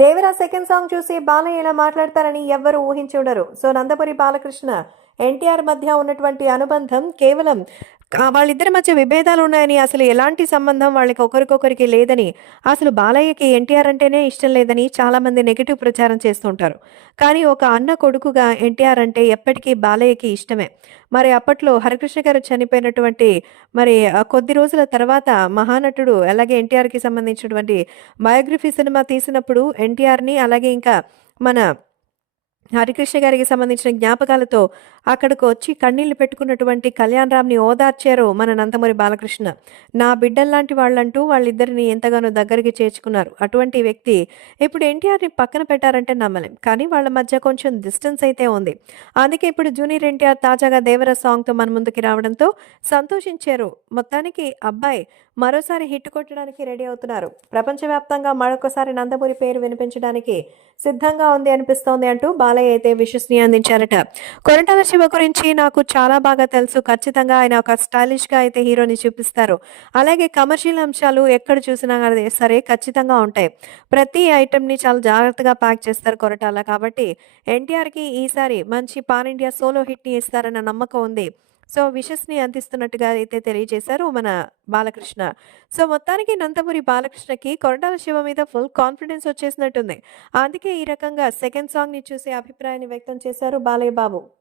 Devara second song చూసి బాలయ్య ఇలా మాట్లాడతారని ఎవ్వరూ ఊహించి ఉండరు. సో నందపురి బాలకృష్ణ ఎన్టీఆర్ మధ్య ఉన్నటువంటి అనుబంధం కేవలం వాళ్ళిద్దరి మధ్య విభేదాలు ఉన్నాయని అసలు ఎలాంటి సంబంధం వాళ్ళకి ఒకరికొకరికి లేదని అసలు బాలయ్యకి ఎన్టీఆర్ అంటేనే ఇష్టం లేదని చాలామంది నెగిటివ్ ప్రచారం చేస్తుంటారు. కానీ ఒక అన్న కొడుకుగా ఎన్టీఆర్ అంటే ఎప్పటికీ బాలయ్యకి ఇష్టమే. మరి అప్పట్లో హరికృష్ణ గారు చనిపోయినటువంటి మరి కొద్ది రోజుల తర్వాత మహానటుడు అలాగే ఎన్టీఆర్కి సంబంధించినటువంటి బయోగ్రఫీ సినిమా తీసినప్పుడు ఎన్టీఆర్ని అలాగే ఇంకా మన హరికృష్ణ గారికి సంబంధించిన జ్ఞాపకాలతో అక్కడికి వచ్చి కన్నీళ్ళు పెట్టుకున్నటువంటి కళ్యాణ్ రామ్ని ఓదార్చారు మన నందమూరి బాలకృష్ణ. నా బిడ్డల్లాంటి వాళ్ళంటూ వాళ్ళిద్దరిని ఎంతగానో దగ్గరికి చేర్చుకున్నారు. అటువంటి వ్యక్తి ఇప్పుడు ఎన్టీఆర్ని పక్కన పెట్టారంటే నమ్మలేం. కానీ వాళ్ళ మధ్య కొంచెం డిస్టెన్స్ అయితే ఉంది. అందుకే ఇప్పుడు జూనియర్ ఎన్టీఆర్ తాజాగా దేవర సాంగ్తో మన ముందుకి రావడంతో సంతోషించారు. మొత్తానికి అబ్బాయి మరోసారి హిట్ కొట్టడానికి రెడీ అవుతున్నారు. ప్రపంచవ్యాప్తంగా మరొకసారి నందమూరి పేరు వినిపించడానికి సిద్ధంగా ఉంది అనిపిస్తోంది అంటూ బాలయ్య అయితే విశ్వసనీ అందించారట. కొరటాల శివ గురించి నాకు చాలా బాగా తెలుసు. ఖచ్చితంగా ఆయన ఒక స్టైలిష్గా అయితే హీరోని చూపిస్తారు. అలాగే కమర్షియల్ అంశాలు ఎక్కడ చూసినా కానీ సరే ఖచ్చితంగా ఉంటాయి. ప్రతి ఐటమ్ని చాలా జాగ్రత్తగా ప్యాక్ చేస్తారు కొరటాల. కాబట్టి ఎన్టీఆర్కి ఈసారి మంచి పాన్ ఇండియా సోలో హిట్ని ఇస్తారన్న నమ్మకం ఉంది. సో విషస్ని అందిస్తున్నట్టుగా అయితే తెలియజేశారు మన బాలకృష్ణ. సో మొత్తానికి నందమూరి బాలకృష్ణకి కొరటాల శివ మీద ఫుల్ కాన్ఫిడెన్స్ వచ్చేసినట్టుంది. అందుకే ఈ రకంగా సెకండ్ సాంగ్ని చూసి అభిప్రాయాన్ని వ్యక్తం చేశారు బాలయ్య బాబు.